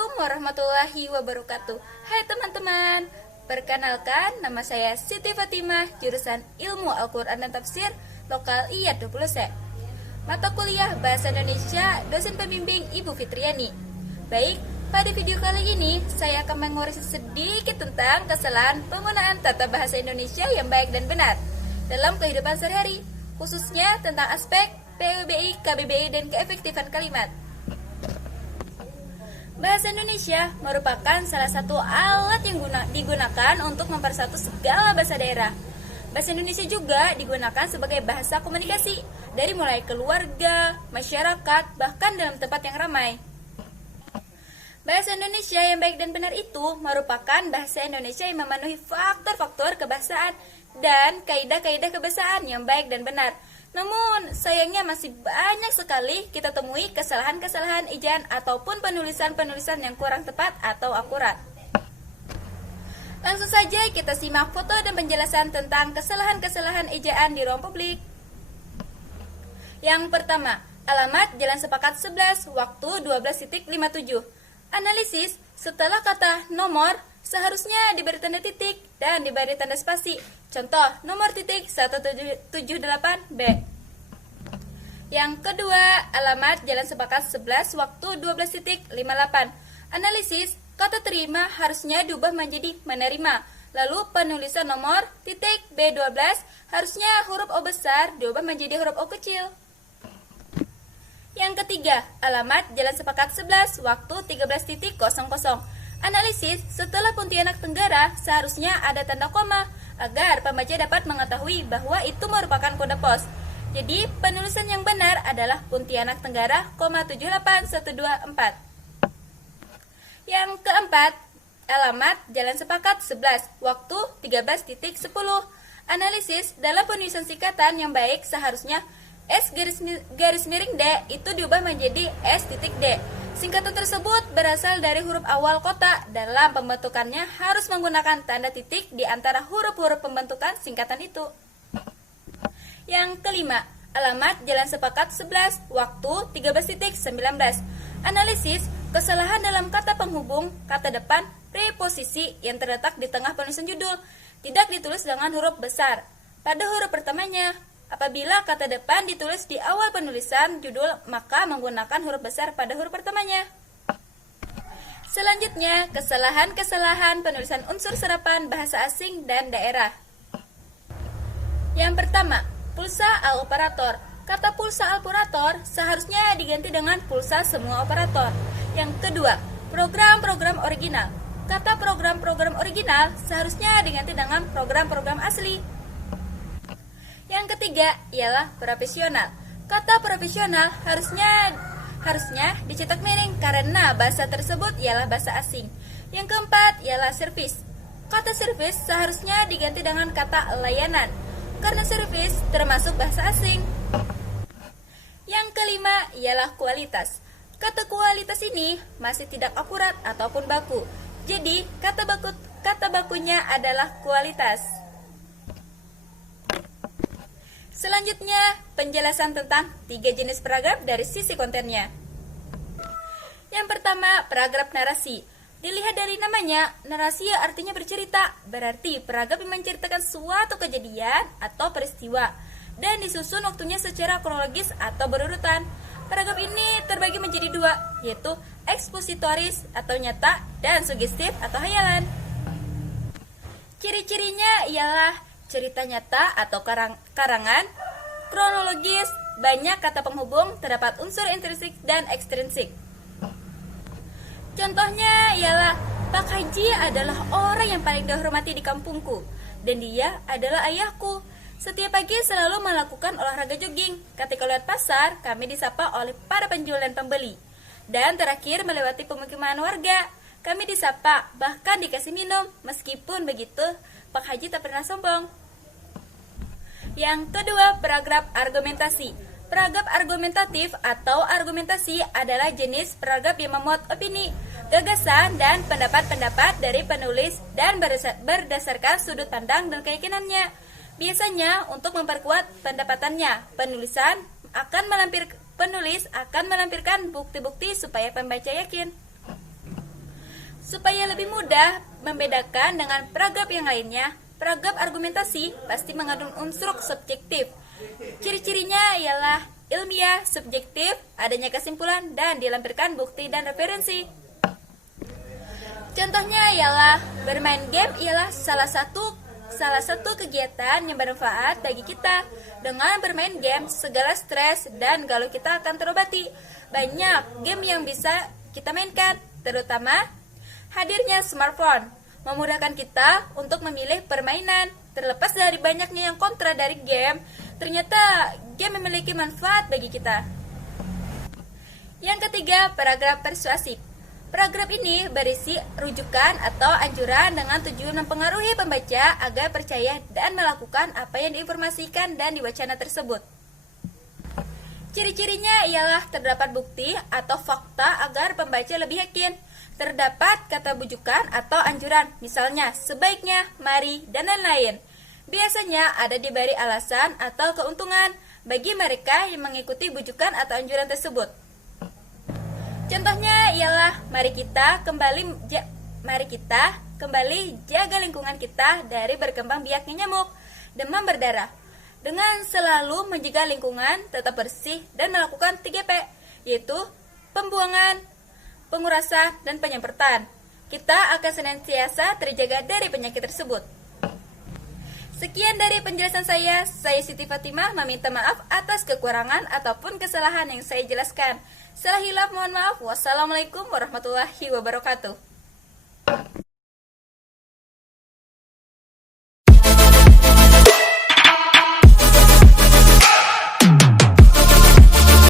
Assalamualaikum warahmatullahi wabarakatuh. Hai teman-teman, perkenalkan nama saya Siti Fatimah, jurusan Ilmu Al-Quran dan Tafsir Lokal IAT 20C. Mata kuliah Bahasa Indonesia, dosen pembimbing Ibu Fitriani. Baik, pada video kali ini saya akan mengulas sedikit tentang kesalahan penggunaan tata bahasa Indonesia yang baik dan benar dalam kehidupan sehari-hari, khususnya tentang aspek PLBI, KBBI, dan keefektifan kalimat. Bahasa Indonesia merupakan salah satu alat yang digunakan untuk mempersatu segala bahasa daerah. Bahasa Indonesia juga digunakan sebagai bahasa komunikasi dari mulai keluarga, masyarakat, bahkan dalam tempat yang ramai. Bahasa Indonesia yang baik dan benar itu merupakan bahasa Indonesia yang memenuhi faktor-faktor kebahasaan dan kaidah-kaidah kebahasaan yang baik dan benar. Namun, sayangnya masih banyak sekali kita temui kesalahan-kesalahan ejaan ataupun penulisan-penulisan yang kurang tepat atau akurat. Langsung saja kita simak foto dan penjelasan tentang kesalahan-kesalahan ejaan di ruang publik. Yang pertama, alamat Jalan Sepakat 11, waktu 12.57. Analisis, setelah kata nomor, seharusnya diberi tanda titik dan diberi tanda spasi. Contoh, nomor titik 1778B. Yang kedua, alamat Jalan Sepakat 11, waktu 12.58. Analisis, kata terima harusnya diubah menjadi menerima. Lalu penulisan nomor titik B12 harusnya huruf O besar diubah menjadi huruf O kecil. Yang ketiga, alamat Jalan Sepakat 11, waktu 13.00. Analisis, setelah Pontianak Tenggara seharusnya ada tanda koma agar pembaca dapat mengetahui bahwa itu merupakan kode pos. Jadi, penulisan yang benar adalah Pontianak Tenggara, 78124. Yang keempat, alamat Jalan Sepakat 11, waktu 13.10. Analisis, dalam penulisan singkatan yang baik seharusnya S garis miring D itu diubah menjadi S titik D. Singkatan tersebut berasal dari huruf awal kota. Dalam pembentukannya harus menggunakan tanda titik di antara huruf-huruf pembentukan singkatan itu. Yang kelima, alamat Jalan Sepakat 11, waktu 13.19. Analisis, kesalahan dalam kata penghubung, kata depan, preposisi yang terletak di tengah penulisan judul tidak ditulis dengan huruf besar pada huruf pertamanya. Apabila kata depan ditulis di awal penulisan judul, maka menggunakan huruf besar pada huruf pertamanya. Selanjutnya, kesalahan-kesalahan penulisan unsur serapan bahasa asing dan daerah. Yang pertama, pulsa al-operator. Kata pulsa al-operator seharusnya diganti dengan pulsa semua operator. Yang kedua, program-program original. Kata program-program original seharusnya diganti dengan program-program asli. Yang ketiga ialah profesional. Kata profesional harusnya dicetak miring karena bahasa tersebut ialah bahasa asing. Yang keempat ialah servis. Kata servis seharusnya diganti dengan kata layanan karena servis termasuk bahasa asing. Yang kelima ialah kualitas. Kata kualitas ini masih tidak akurat ataupun baku. Jadi kata bakunya adalah kualitas. Selanjutnya, penjelasan tentang 3 jenis paragraf dari sisi kontennya. Yang pertama, paragraf narasi. Dilihat dari namanya, narasi artinya bercerita, berarti paragraf yang menceritakan suatu kejadian atau peristiwa dan disusun waktunya secara kronologis atau berurutan. Paragraf ini terbagi menjadi 2, yaitu ekspositoris atau nyata dan sugestif atau hayalan. Ciri-cirinya ialah cerita nyata atau karangan, kronologis, banyak kata penghubung, terdapat unsur intrinsik dan ekstrinsik. Contohnya ialah, Pak Haji adalah orang yang paling dihormati di kampungku, dan dia adalah ayahku. Setiap pagi selalu melakukan olahraga jogging. Ketika lewat pasar, kami disapa oleh para penjual dan pembeli. Dan terakhir melewati pemukiman warga, kami disapa, bahkan dikasih minum. Meskipun begitu, Pak Haji tak pernah sombong. Yang kedua, paragraf argumentasi. Paragraf argumentatif atau argumentasi adalah jenis paragraf yang memuat opini, gagasan, dan pendapat-pendapat dari penulis dan berdasarkan sudut pandang dan keyakinannya. Biasanya untuk memperkuat pendapatannya, penulis akan melampirkan bukti-bukti supaya pembaca yakin. Supaya lebih mudah membedakan dengan paragraf yang lainnya, paragraf argumentasi pasti mengandung unsur subjektif. Ciri-cirinya ialah ilmiah, subjektif, adanya kesimpulan, dan dilampirkan bukti dan referensi. Contohnya ialah bermain game ialah salah satu kegiatan yang bermanfaat bagi kita. Dengan bermain game, segala stres dan galau kita akan terobati. Banyak game yang bisa kita mainkan, terutama hadirnya smartphone memudahkan kita untuk memilih permainan. Terlepas dari banyaknya yang kontra dari game, ternyata game memiliki manfaat bagi kita. Yang ketiga, paragraf persuasif. Paragraf ini berisi rujukan atau anjuran dengan tujuan mempengaruhi pembaca agar percaya dan melakukan apa yang diinformasikan dan diwacana tersebut. Ciri-cirinya ialah terdapat bukti atau fakta agar pembaca lebih yakin. Terdapat kata bujukan atau anjuran, misalnya sebaiknya, mari, dan lain-lain. Biasanya ada diberi alasan atau keuntungan bagi mereka yang mengikuti bujukan atau anjuran tersebut. Contohnya ialah mari kita kembali jaga lingkungan kita dari berkembang biaknya nyamuk, demam berdarah. Dengan selalu menjaga lingkungan tetap bersih dan melakukan 3P, yaitu pembuangan, pengurasan, dan penyemprotan. Kita akan senantiasa terjaga dari penyakit tersebut. Sekian dari penjelasan saya Siti Fatimah meminta maaf atas kekurangan ataupun kesalahan yang saya jelaskan. Salah hilaf mohon maaf. Wassalamualaikum warahmatullahi wabarakatuh.